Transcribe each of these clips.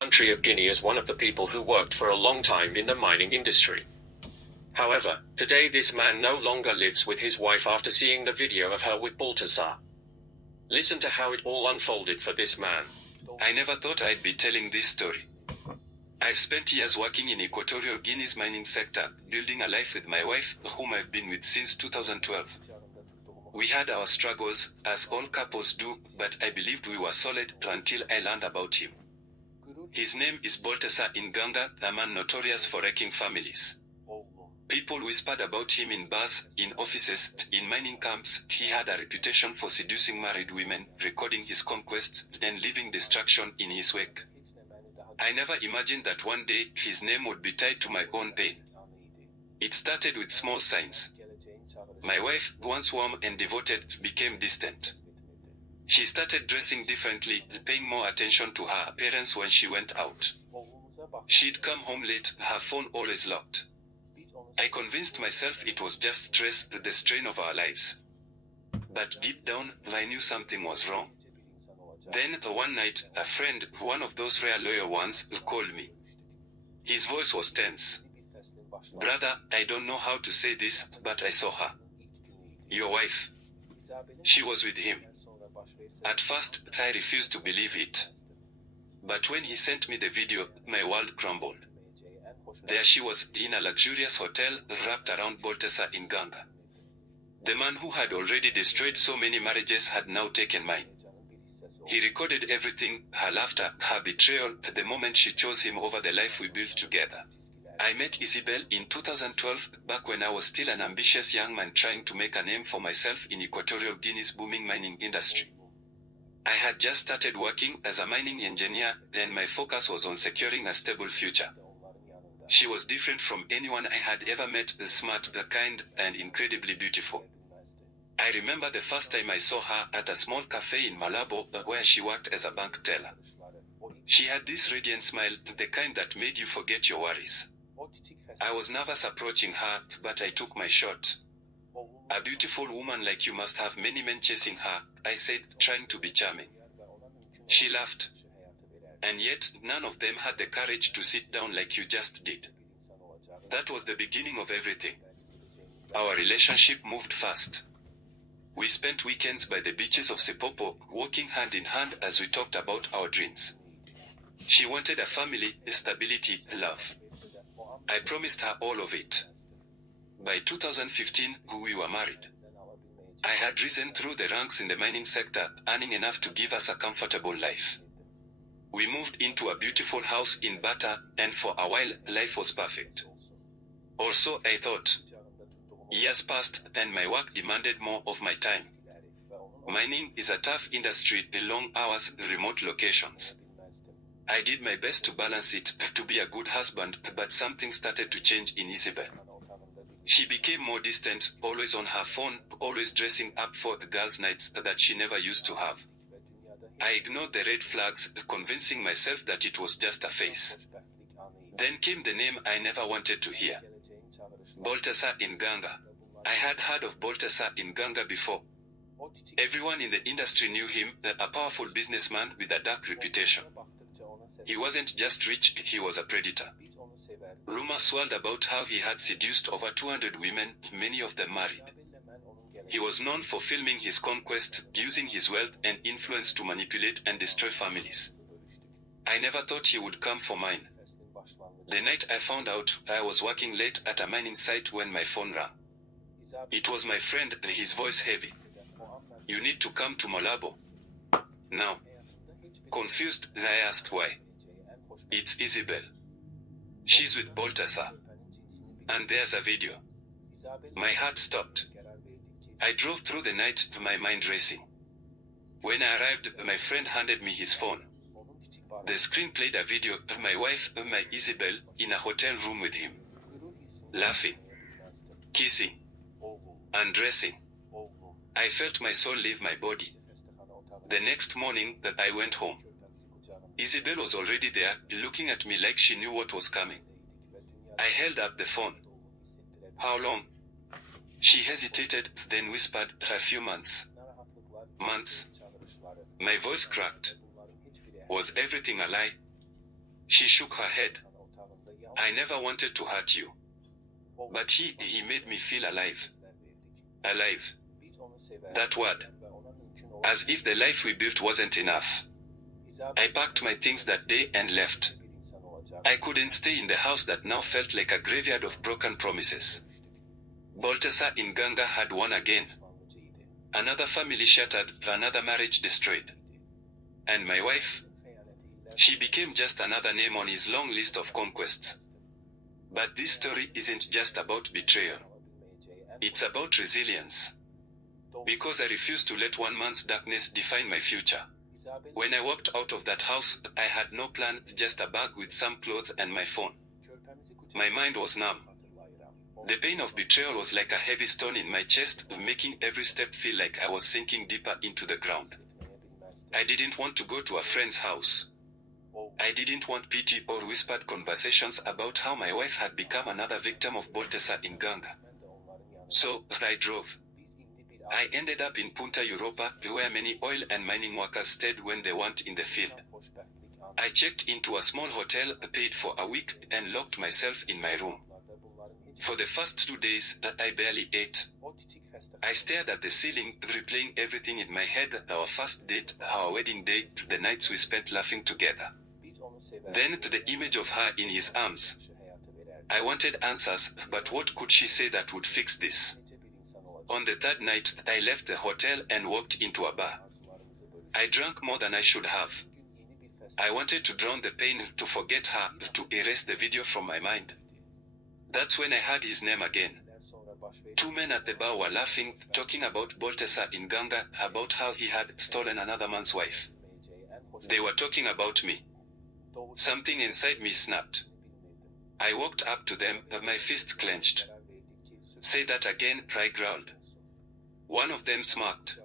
country of Guinea as one of the people who worked for a long time in the mining industry. However, today this man no longer lives with his wife after seeing the video of her with Baltasar. Listen to how it all unfolded for this man. I never thought I'd be telling this story. I've spent years working in Equatorial Guinea's mining sector, building a life with my wife, whom I've been with since 2012. We had our struggles, as all couples do, but I believed we were solid until I learned about him. His name is Baltasar Inganga, a man notorious for wrecking families. People whispered about him in bars, in offices, in mining camps. He had a reputation for seducing married women, recording his conquests, and leaving destruction in his wake. I never imagined that one day his name would be tied to my own pain. It started with small signs. My wife, once warm and devoted, became distant. She started dressing differently, paying more attention to her appearance when she went out. She'd come home late, her phone always locked. I convinced myself it was just stress, the strain of our lives. But deep down, I knew something was wrong. Then, one night, a friend, one of those rare loyal ones, called me. His voice was tense. "Brother, I don't know how to say this, but I saw her. Your wife. She was with him." At first, I refused to believe it. But when he sent me the video, my world crumbled. There she was, in a luxurious hotel, wrapped around Baltasar Inganga. The man who had already destroyed so many marriages had now taken mine. He recorded everything, her laughter, her betrayal, the moment she chose him over the life we built together. I met Isabel in 2012, back when I was still an ambitious young man trying to make a name for myself in Equatorial Guinea's booming mining industry. I had just started working as a mining engineer, and my focus was on securing a stable future. She was different from anyone I had ever met, smart, kind, and incredibly beautiful. I remember the first time I saw her at a small cafe in Malabo, where she worked as a bank teller. She had this radiant smile, the kind that made you forget your worries. I was nervous approaching her, but I took my shot. "A beautiful woman like you must have many men chasing her," I said, trying to be charming. She laughed. "And yet, none of them had the courage to sit down like you just did." That was the beginning of everything. Our relationship moved fast. We spent weekends by the beaches of Sepopo, walking hand in hand as we talked about our dreams. She wanted a family, stability, love. I promised her all of it. By 2015, we were married. I had risen through the ranks in the mining sector, earning enough to give us a comfortable life. We moved into a beautiful house in Bata, and for a while, life was perfect. Or so I thought. Years passed, and my work demanded more of my time. Mining is a tough industry, long hours, remote locations. I did my best to balance it, to be a good husband, but something started to change in Isabel. She became more distant, always on her phone, always dressing up for girls' nights that she never used to have. I ignored the red flags, convincing myself that it was just a phase. Then came the name I never wanted to hear. Baltasar Inganga. I had heard of Baltasar Inganga before. Everyone in the industry knew him, a powerful businessman with a dark reputation. He wasn't just rich, he was a predator. Rumors swirled about how he had seduced over 200 women, many of them married. He was known for filming his conquest, using his wealth and influence to manipulate and destroy families. I never thought he would come for mine. The night I found out, I was working late at a mining site when my phone rang. It was my friend, his voice heavy. "You need to come to Malabo now." Confused, I asked why. "It's Isabel. She's with Baltasar. And there's a video." My heart stopped. I drove through the night, my mind racing. When I arrived, my friend handed me his phone. The screen played a video of my wife, my Isabel, in a hotel room with him. Laughing. Kissing. Undressing. I felt my soul leave my body. The next morning, I went home. Isabel was already there, looking at me like she knew what was coming. I held up the phone. "How long?" She hesitated, then whispered, "A few months." Months. My voice cracked. Was everything a lie? She shook her head. I never wanted to hurt you. But he made me feel alive. Alive. That word. As if the life we built wasn't enough. I packed my things that day and left. I couldn't stay in the house that now felt like a graveyard of broken promises. Baltasar in Ganga had won again. Another family shattered, another marriage destroyed. And my wife? She became just another name on his long list of conquests. But this story isn't just about betrayal. It's about resilience. Because I refused to let one man's darkness define my future. When I walked out of that house, I had no plan, just a bag with some clothes and my phone. My mind was numb. The pain of betrayal was like a heavy stone in my chest, making every step feel like I was sinking deeper into the ground. I didn't want to go to a friend's house. I didn't want pity or whispered conversations about how my wife had become another victim of Baltasar in Ganga. So, I drove. I ended up in Punta Europa, where many oil and mining workers stayed when they weren't in the field. I checked into a small hotel, paid for a week, and locked myself in my room. For the first 2 days, I barely ate. I stared at the ceiling, replaying everything in my head, our first date, our wedding day, the nights we spent laughing together. Then the image of her in his arms. I wanted answers, but what could she say that would fix this? On the third night, I left the hotel and walked into a bar. I drank more than I should have. I wanted to drown the pain, to forget her, to erase the video from my mind. That's when I heard his name again. 2 men at the bar were laughing, talking about Baltasar in Ganga, about how he had stolen another man's wife. They were talking about me. Something inside me snapped. I walked up to them, my fists clenched. Say that again, I growled. One of them smirked.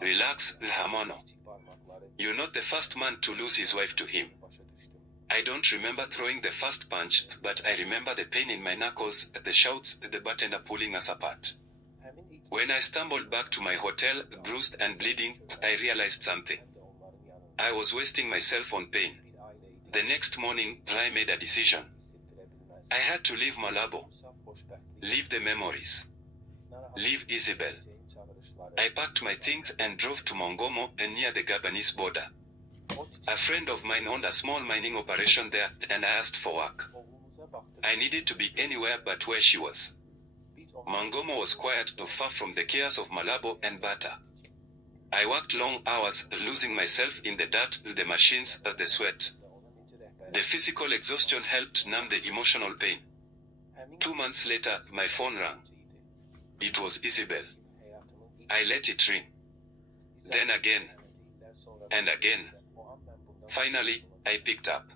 Relax, Ramono. You're not the first man to lose his wife to him. I don't remember throwing the first punch, but I remember the pain in my knuckles, the shouts, the bartender pulling us apart. When I stumbled back to my hotel, bruised and bleeding, I realized something. I was wasting myself on pain. The next morning, I made a decision. I had to leave Malabo. Leave the memories. Leave Isabel. I packed my things and drove to Mongomo, near the Gabonese border. A friend of mine owned a small mining operation there, and I asked for work. I needed to be anywhere but where she was. Mongomo was quiet, far from the chaos of Malabo and Bata. I worked long hours, losing myself in the dirt, the machines, the sweat. The physical exhaustion helped numb the emotional pain. 2 months later, my phone rang. It was Isabel. I let it ring. Then again. And again. Finally, I picked up.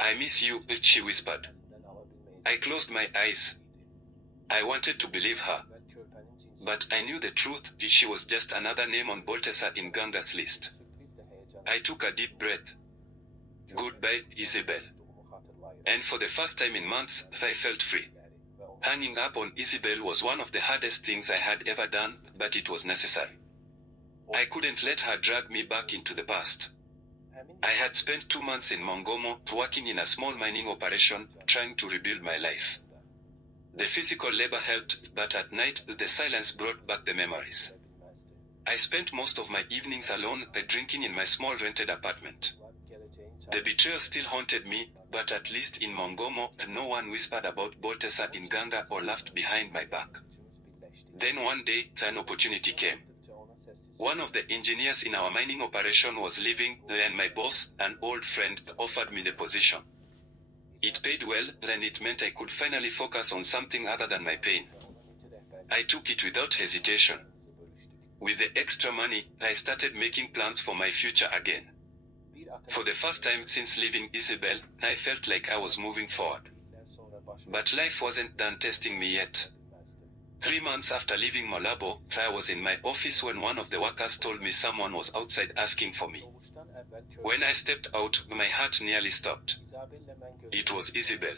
I miss you, she whispered. I closed my eyes. I wanted to believe her. But I knew the truth, she was just another name on Baltasar in Ganga's list. I took a deep breath. Goodbye, Isabel. And for the first time in months, I felt free. Hanging up on Isabel was one of the hardest things I had ever done, but it was necessary. I couldn't let her drag me back into the past. I had spent 2 months in Mongomo, working in a small mining operation, trying to rebuild my life. The physical labor helped, but at night, the silence brought back the memories. I spent most of my evenings alone, drinking in my small rented apartment. The betrayal still haunted me, but at least in Mongomo, no one whispered about Baltasar in Ganga or laughed behind my back. Then one day, an opportunity came. One of the engineers in our mining operation was leaving, and my boss, an old friend, offered me the position. It paid well, and it meant I could finally focus on something other than my pain. I took it without hesitation. With the extra money, I started making plans for my future again. For the first time since leaving Isabel, I felt like I was moving forward. But life wasn't done testing me yet. 3 months after leaving Malabo, I was in my office when one of the workers told me someone was outside asking for me. When I stepped out, my heart nearly stopped. It was Isabel.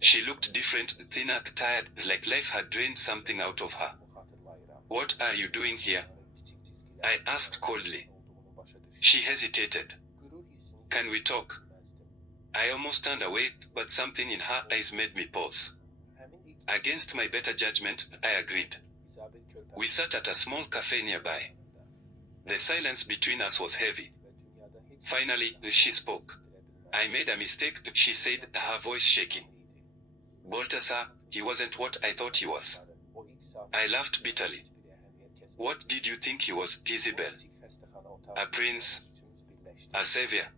She looked different, thinner, tired, like life had drained something out of her. "What are you doing here?" I asked coldly. She hesitated. "Can we talk?" I almost turned away, but something in her eyes made me pause. Against my better judgment, I agreed. We sat at a small cafe nearby. The silence between us was heavy. Finally, she spoke. I made a mistake, she said, her voice shaking. Baltasar, he wasn't what I thought he was. I laughed bitterly. What did you think he was, Isabel? A prince? A savior?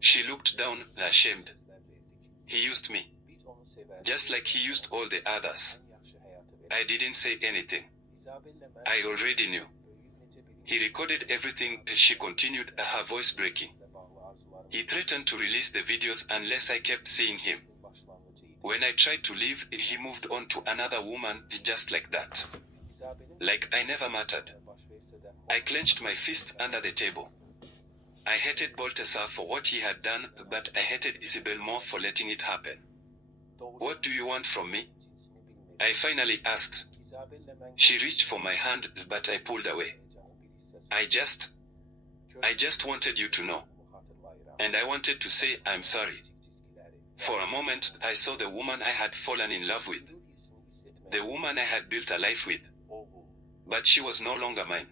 She looked down, ashamed. He used me. Just like he used all the others. I didn't say anything. I already knew. He recorded everything, she continued, her voice breaking. He threatened to release the videos unless I kept seeing him. When I tried to leave, he moved on to another woman, just like that. Like I never mattered. I clenched my fist under the table. I hated Baltasar for what he had done, but I hated Isabel more for letting it happen. What do you want from me? I finally asked. She reached for my hand, but I pulled away. I just wanted you to know. And I wanted to say I'm sorry. For a moment, I saw the woman I had fallen in love with. The woman I had built a life with. But she was no longer mine.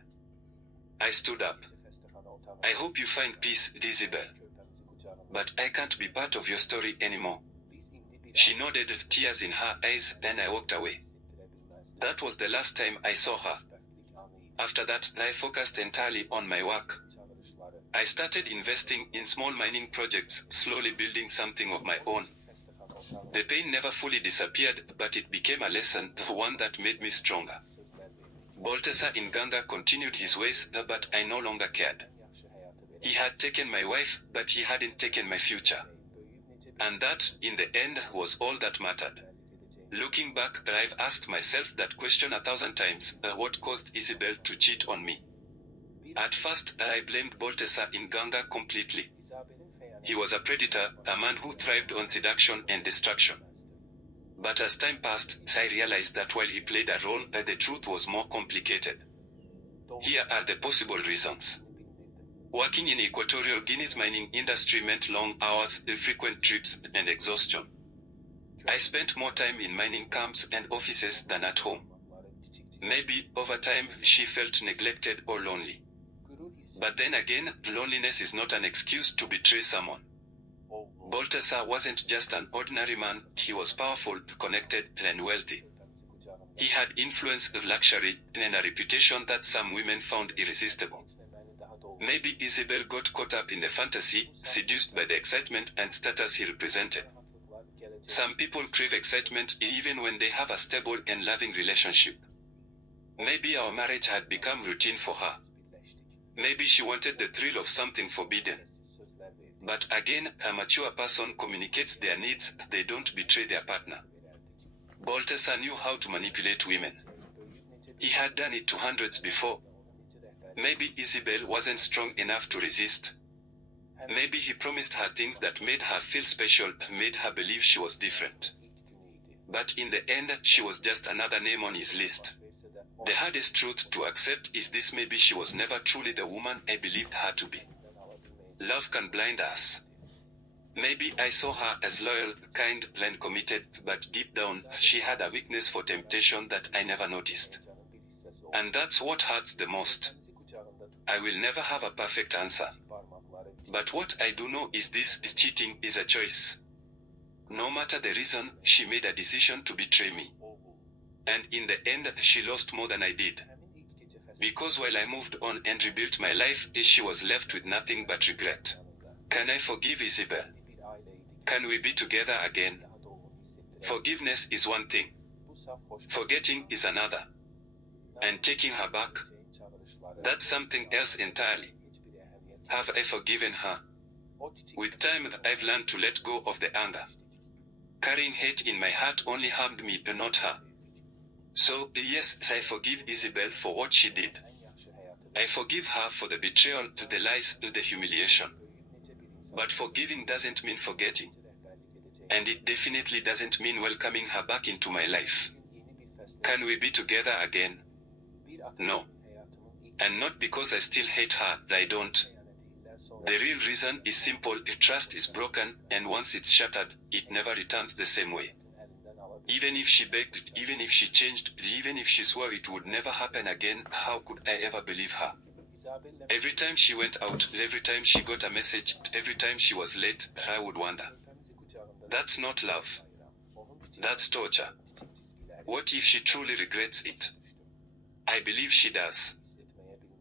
I stood up. I hope you find peace, Isabel. But I can't be part of your story anymore. She nodded, tears in her eyes, and I walked away. That was the last time I saw her. After that, I focused entirely on my work. I started investing in small mining projects, slowly building something of my own. The pain never fully disappeared, but it became a lesson, one that made me stronger. Baltasar in Ganga continued his ways, but I no longer cared. He had taken my wife, but he hadn't taken my future. And that, in the end, was all that mattered. Looking back, I've asked myself that question 1,000 times, what caused Isabel to cheat on me? At first, I blamed Baltasar in Ganga completely. He was a predator, a man who thrived on seduction and destruction. But as time passed, I realized that while he played a role, the truth was more complicated. Here are the possible reasons. Working in Equatorial Guinea's mining industry meant long hours, frequent trips, and exhaustion. I spent more time in mining camps and offices than at home. Maybe, over time, she felt neglected or lonely. But then again, loneliness is not an excuse to betray someone. Baltasar wasn't just an ordinary man, he was powerful, connected, and wealthy. He had influence, luxury, and a reputation that some women found irresistible. Maybe Isabel got caught up in the fantasy, seduced by the excitement and status he represented. Some people crave excitement even when they have a stable and loving relationship. Maybe our marriage had become routine for her. Maybe she wanted the thrill of something forbidden. But again, a mature person communicates their needs, they don't betray their partner. Baltasar knew how to manipulate women. He had done it to hundreds before. Maybe Isabel wasn't strong enough to resist. Maybe he promised her things that made her feel special, made her believe she was different. But in the end, she was just another name on his list. The hardest truth to accept is this: maybe she was never truly the woman I believed her to be. Love can blind us. Maybe I saw her as loyal, kind, and committed, but deep down, she had a weakness for temptation that I never noticed. And that's what hurts the most. I will never have a perfect answer. But what I do know is this: cheating is a choice. No matter the reason, she made a decision to betray me. And in the end, she lost more than I did. Because while I moved on and rebuilt my life, she was left with nothing but regret. Can I forgive Isabel? Can we be together again? Forgiveness is one thing. Forgetting is another. And taking her back? That's something else entirely. Have I forgiven her? With time, I've learned to let go of the anger. Carrying hate in my heart only harmed me, not her. So, yes, I forgive Isabel for what she did. I forgive her for the betrayal, the lies, the humiliation. But forgiving doesn't mean forgetting. And it definitely doesn't mean welcoming her back into my life. Can we be together again? No. And not because I still hate her, I don't. The real reason is simple: trust is broken, and once it's shattered, it never returns the same way. Even if she begged, even if she changed, even if she swore it would never happen again, how could I ever believe her? Every time she went out, every time she got a message, every time she was late, I would wonder. That's not love. That's torture. What if she truly regrets it? I believe she does.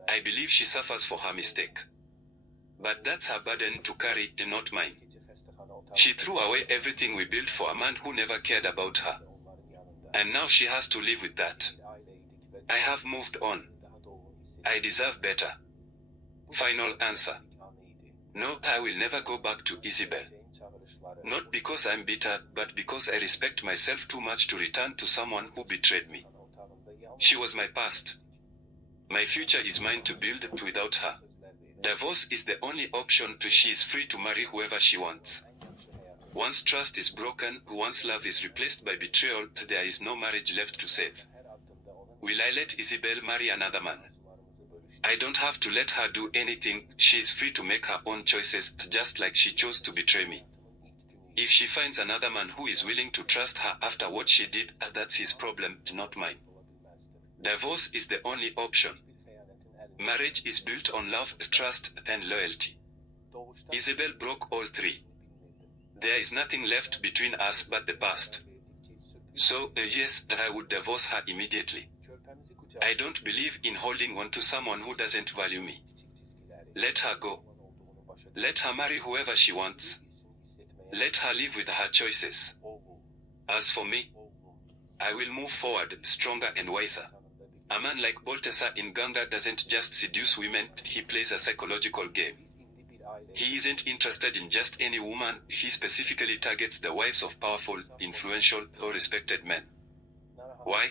I believe she suffers for her mistake. But that's her burden to carry, not mine. She threw away everything we built for a man who never cared about her. And now she has to live with that. I have moved on. I deserve better. Final answer. No, I will never go back to Isabel. Not because I'm bitter, but because I respect myself too much to return to someone who betrayed me. She was my past. My future is mine to build without her. Divorce is the only option. She is free to marry whoever she wants. Once trust is broken, once love is replaced by betrayal, there is no marriage left to save. Will I let Isabel marry another man? I don't have to let her do anything. She is free to make her own choices, just like she chose to betray me. If she finds another man who is willing to trust her after what she did, that's his problem, not mine. Divorce is the only option. Marriage is built on love, trust, and loyalty. Isabel broke all three. There is nothing left between us but the past. So, yes, I would divorce her immediately. I don't believe in holding on to someone who doesn't value me. Let her go. Let her marry whoever she wants. Let her live with her choices. As for me, I will move forward, stronger and wiser. A man like Baltasar in Ganga doesn't just seduce women, he plays a psychological game. He isn't interested in just any woman, he specifically targets the wives of powerful, influential, or respected men. Why?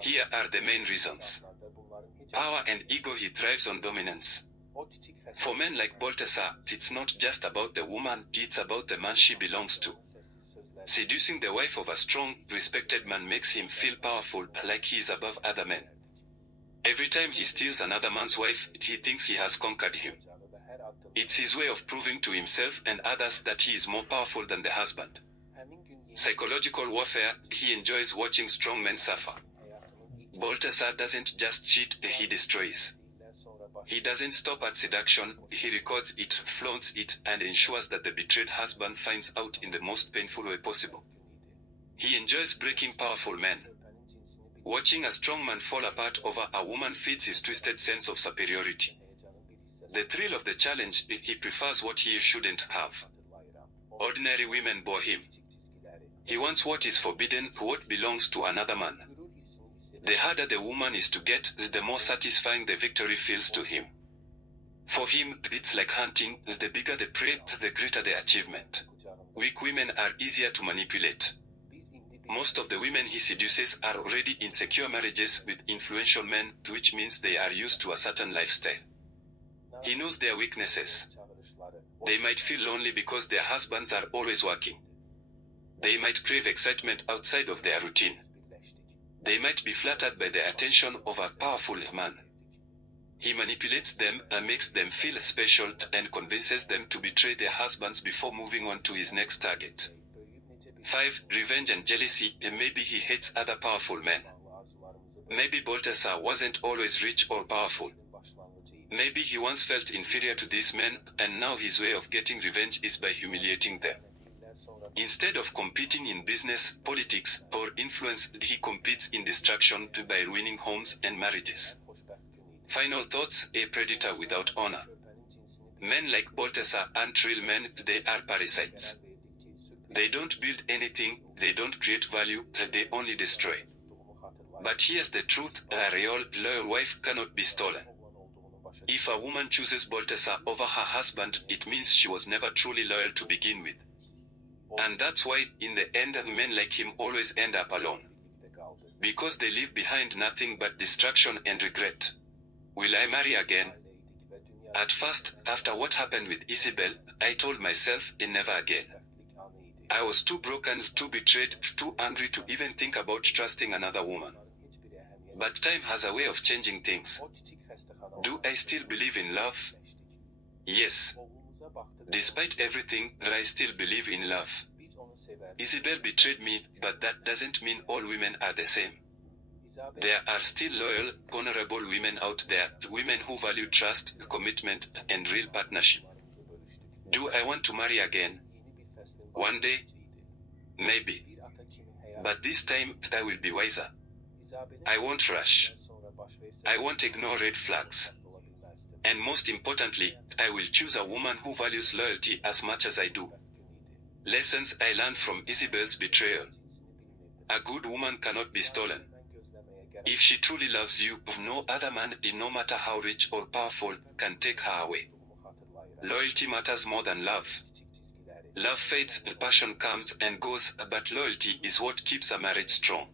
Here are the main reasons. Power and ego. He thrives on dominance. For men like Baltasar, it's not just about the woman, it's about the man she belongs to. Seducing the wife of a strong, respected man makes him feel powerful, like he is above other men. Every time he steals another man's wife, he thinks he has conquered him. It's his way of proving to himself and others that he is more powerful than the husband. Psychological warfare. He enjoys watching strong men suffer. Baltasar doesn't just cheat, he destroys. He doesn't stop at seduction, he records it, flaunts it, and ensures that the betrayed husband finds out in the most painful way possible. He enjoys breaking powerful men. Watching a strong man fall apart over a woman feeds his twisted sense of superiority. The thrill of the challenge. He prefers what he shouldn't have. Ordinary women bore him. He wants what is forbidden, what belongs to another man. The harder the woman is to get, the more satisfying the victory feels to him. For him, it's like hunting. The bigger the prey, the greater the achievement. Weak women are easier to manipulate. Most of the women he seduces are already in secure marriages with influential men, which means they are used to a certain lifestyle. He knows their weaknesses. They might feel lonely because their husbands are always working. They might crave excitement outside of their routine. They might be flattered by the attention of a powerful man. He manipulates them and makes them feel special and convinces them to betray their husbands before moving on to his next target. 5. Revenge and jealousy. Maybe he hates other powerful men. Maybe Baltasar wasn't always rich or powerful. Maybe he once felt inferior to these men, and now his way of getting revenge is by humiliating them. Instead of competing in business, politics, or influence, he competes in destruction by ruining homes and marriages. Final thoughts. A predator without honor. Men like Baltasar aren't real men, they are parasites. They don't build anything, they don't create value, they only destroy. But here's the truth, a real, loyal wife cannot be stolen. If a woman chooses Baltasar over her husband, it means she was never truly loyal to begin with. And that's why, in the end, men like him always end up alone. Because they leave behind nothing but destruction and regret. Will I marry again? At first, after what happened with Isabel, I told myself, never again. I was too broken, too betrayed, too angry to even think about trusting another woman. But time has a way of changing things. Do I still believe in love? Yes. Despite everything, I still believe in love. Isabel betrayed me, but that doesn't mean all women are the same. There are still loyal, honorable women out there, women who value trust, commitment, and real partnership. Do I want to marry again? One day? Maybe. But this time, I will be wiser. I won't rush. I won't ignore red flags. And most importantly, I will choose a woman who values loyalty as much as I do. Lessons I learned from Isabel's betrayal. A good woman cannot be stolen. If she truly loves you, no other man, no matter how rich or powerful, can take her away. Loyalty matters more than love. Love fades, passion comes and goes, but loyalty is what keeps a marriage strong.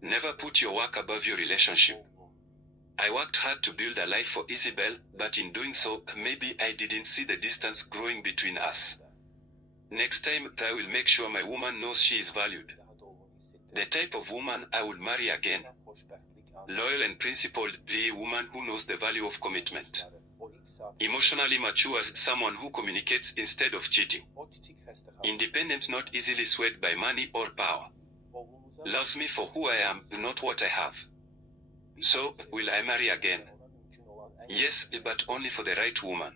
Never put your work above your relationship. I worked hard to build a life for Isabel, but in doing so, maybe I didn't see the distance growing between us. Next time, I will make sure my woman knows she is valued. The type of woman I would marry again. Loyal and principled, a woman who knows the value of commitment. Emotionally mature, someone who communicates instead of cheating. Independent, not easily swayed by money or power. Loves me for who I am, not what I have. So, will I marry again? Yes, but only for the right woman.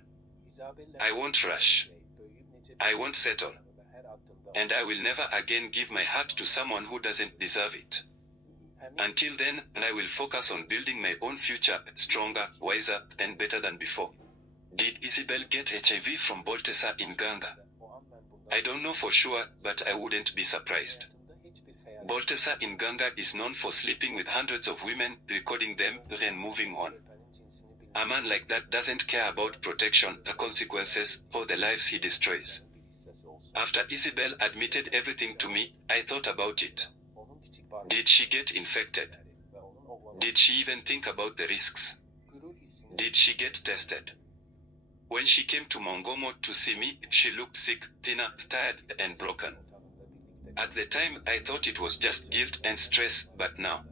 I won't rush. I won't settle. And I will never again give my heart to someone who doesn't deserve it. Until then, I will focus on building my own future, stronger, wiser, and better than before. Did Isabel get HIV from Baltasar in Ganga? I don't know for sure, but I wouldn't be surprised. Baltasar in Ganga is known for sleeping with hundreds of women, recording them, and moving on. A man like that doesn't care about protection, the consequences, or the lives he destroys. After Isabel admitted everything to me, I thought about it. Did she get infected? Did she even think about the risks? Did she get tested? When she came to Mongomo to see me, she looked sick, thinner, tired, and broken. At the time, I thought it was just guilt and stress, but now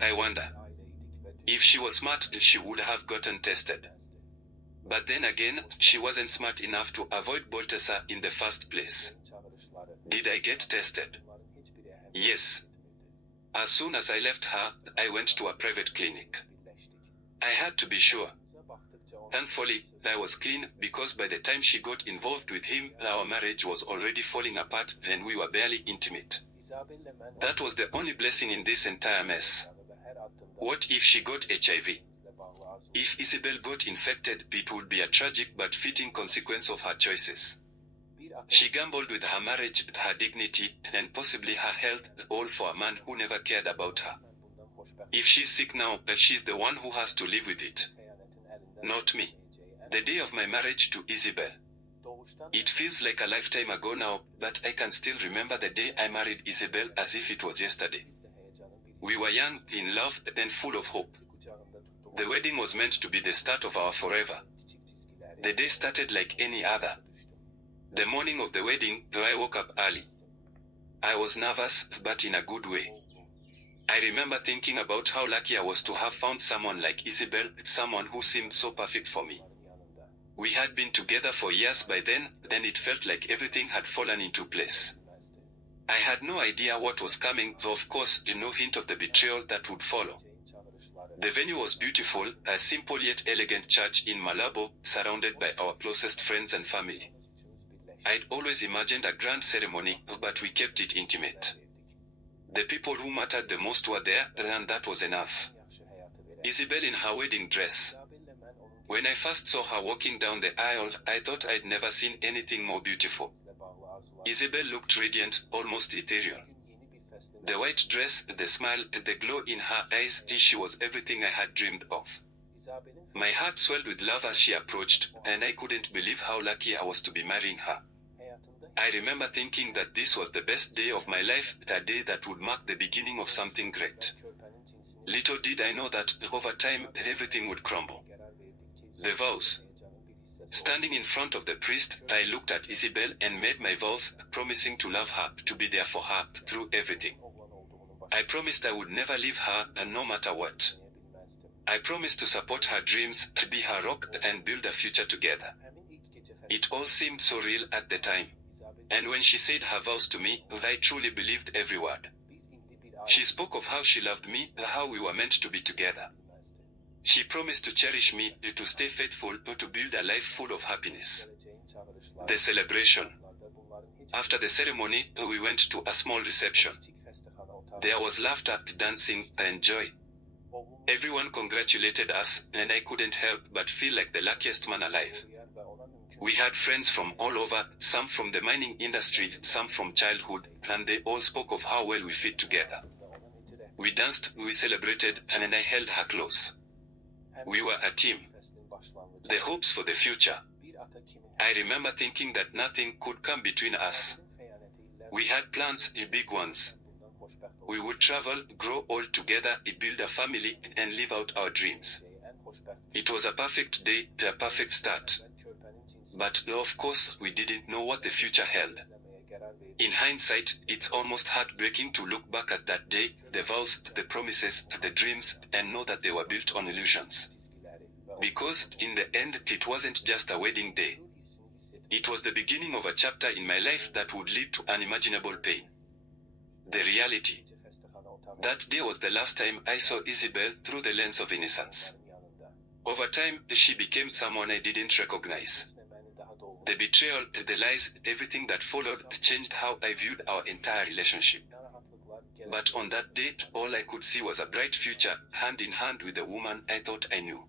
I wonder. If she was smart, she would have gotten tested. But then again, she wasn't smart enough to avoid Baltasar in the first place. Did I get tested? Yes. As soon as I left her, I went to a private clinic. I had to be sure. Thankfully, I was clean, because by the time she got involved with him, our marriage was already falling apart and we were barely intimate. That was the only blessing in this entire mess. What if she got HIV? If Isabel got infected, it would be a tragic but fitting consequence of her choices. She gambled with her marriage, her dignity, and possibly her health, all for a man who never cared about her. If she's sick now, she's the one who has to live with it. Not me. The day of my marriage to Isabel. It feels like a lifetime ago now, but I can still remember the day I married Isabel as if it was yesterday. We were young, in love, and full of hope. The wedding was meant to be the start of our forever. The day started like any other. The morning of the wedding, I woke up early. I was nervous, but in a good way. I remember thinking about how lucky I was to have found someone like Isabel, someone who seemed so perfect for me. We had been together for years by then, and it felt like everything had fallen into place. I had no idea what was coming, though of course, no hint of the betrayal that would follow. The venue was beautiful, a simple yet elegant church in Malabo, surrounded by our closest friends and family. I'd always imagined a grand ceremony, but we kept it intimate. The people who mattered the most were there, and that was enough. Isabel in her wedding dress. When I first saw her walking down the aisle, I thought I'd never seen anything more beautiful. Isabel looked radiant, almost ethereal. The white dress, the smile, the glow in her eyes, she was everything I had dreamed of. My heart swelled with love as she approached, and I couldn't believe how lucky I was to be marrying her. I remember thinking that this was the best day of my life, a day that would mark the beginning of something great. Little did I know that, over time, everything would crumble. The vows. Standing in front of the priest, I looked at Isabel and made my vows, promising to love her, to be there for her, through everything. I promised I would never leave her, no matter what. I promised to support her dreams, be her rock, and build a future together. It all seemed so real at the time. And when she said her vows to me, I truly believed every word. She spoke of how she loved me, how we were meant to be together. She promised to cherish me, to stay faithful, to build a life full of happiness. The celebration. After the ceremony, we went to a small reception. There was laughter, dancing, and joy. Everyone congratulated us, and I couldn't help but feel like the luckiest man alive. We had friends from all over, some from the mining industry, some from childhood, and they all spoke of how well we fit together. We danced, we celebrated, and I held her close. We were a team. The hopes for the future. I remember thinking that nothing could come between us. We had plans, big ones. We would travel, grow old together, build a family, and live out our dreams. It was a perfect day, a perfect start. But of course, we didn't know what the future held. In hindsight, it's almost heartbreaking to look back at that day, the vows, the promises, the dreams, and know that they were built on illusions. Because, in the end, it wasn't just a wedding day. It was the beginning of a chapter in my life that would lead to unimaginable pain. The reality. That day was the last time I saw Isabel through the lens of innocence. Over time, she became someone I didn't recognize. The betrayal, the lies, everything that followed changed how I viewed our entire relationship. But on that date, all I could see was a bright future, hand in hand with the woman I thought I knew.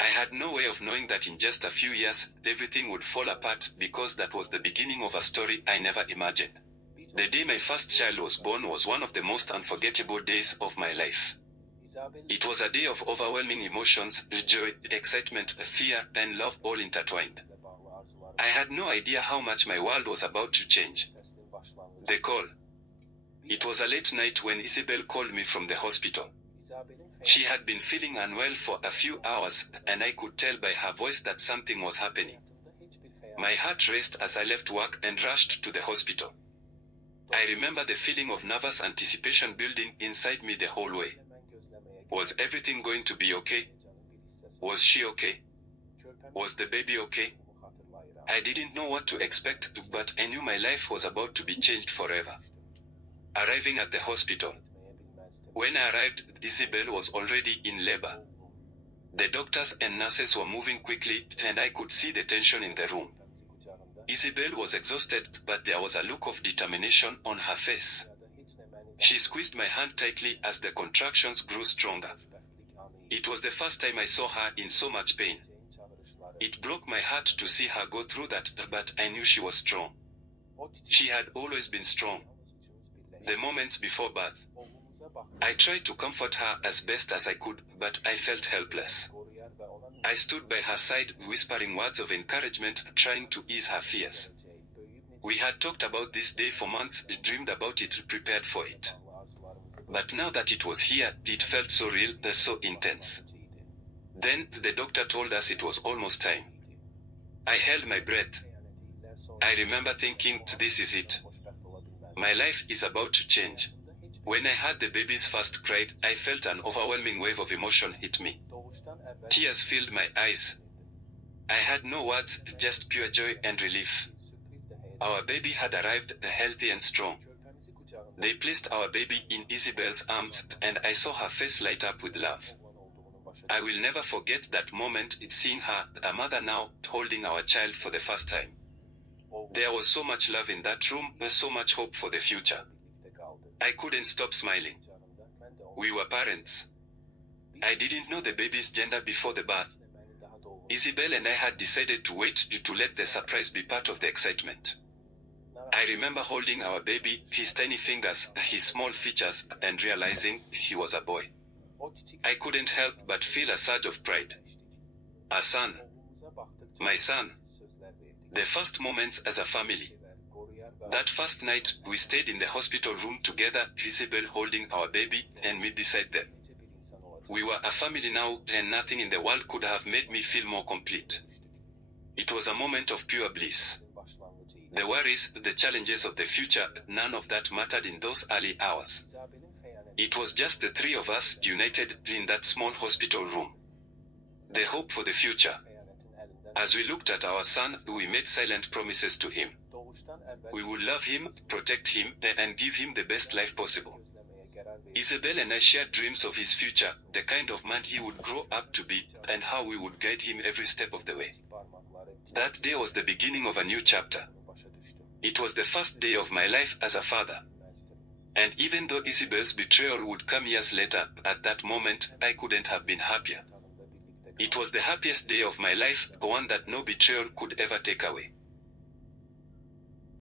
I had no way of knowing that in just a few years, everything would fall apart because that was the beginning of a story I never imagined. The day my first child was born was one of the most unforgettable days of my life. It was a day of overwhelming emotions, joy, excitement, fear, and love all intertwined. I had no idea how much my world was about to change. The call. It was a late night when Isabel called me from the hospital. She had been feeling unwell for a few hours, and I could tell by her voice that something was happening. My heart raced as I left work and rushed to the hospital. I remember the feeling of nervous anticipation building inside me the whole way. Was everything going to be okay? Was she okay? Was the baby okay? I didn't know what to expect, but I knew my life was about to be changed forever. Arriving at the hospital. When I arrived, Isabel was already in labor. The doctors and nurses were moving quickly, and I could see the tension in the room. Isabel was exhausted, but there was a look of determination on her face. She squeezed my hand tightly as the contractions grew stronger. It was the first time I saw her in so much pain. It broke my heart to see her go through that, but I knew she was strong. She had always been strong. The moments before birth. I tried to comfort her as best as I could, but I felt helpless. I stood by her side, whispering words of encouragement, trying to ease her fears. We had talked about this day for months, dreamed about it, prepared for it. But now that it was here, it felt so real, so intense. Then, the doctor told us it was almost time. I held my breath. I remember thinking, this is it. My life is about to change. When I heard the baby's first cry, I felt an overwhelming wave of emotion hit me. Tears filled my eyes. I had no words, just pure joy and relief. Our baby had arrived, healthy and strong. They placed our baby in Isabel's arms, and I saw her face light up with love. I will never forget that moment, seeing her, a mother now, holding our child for the first time. There was so much love in that room, so much hope for the future. I couldn't stop smiling. We were parents. I didn't know the baby's gender before the birth. Isabel and I had decided to wait to let the surprise be part of the excitement. I remember holding our baby, his tiny fingers, his small features, and realizing he was a boy. I couldn't help but feel a surge of pride. A son. My son. The first moments as a family. That first night, we stayed in the hospital room together, Isabel holding our baby, and me beside them. We were a family now, and nothing in the world could have made me feel more complete. It was a moment of pure bliss. The worries, the challenges of the future, none of that mattered in those early hours. It was just the three of us united in that small hospital room. The hope for the future. As we looked at our son, we made silent promises to him. We would love him, protect him, and give him the best life possible. Isabel and I shared dreams of his future, the kind of man he would grow up to be, and how we would guide him every step of the way. That day was the beginning of a new chapter. It was the first day of my life as a father. And even though Isabel's betrayal would come years later, at that moment, I couldn't have been happier. It was the happiest day of my life, one that no betrayal could ever take away.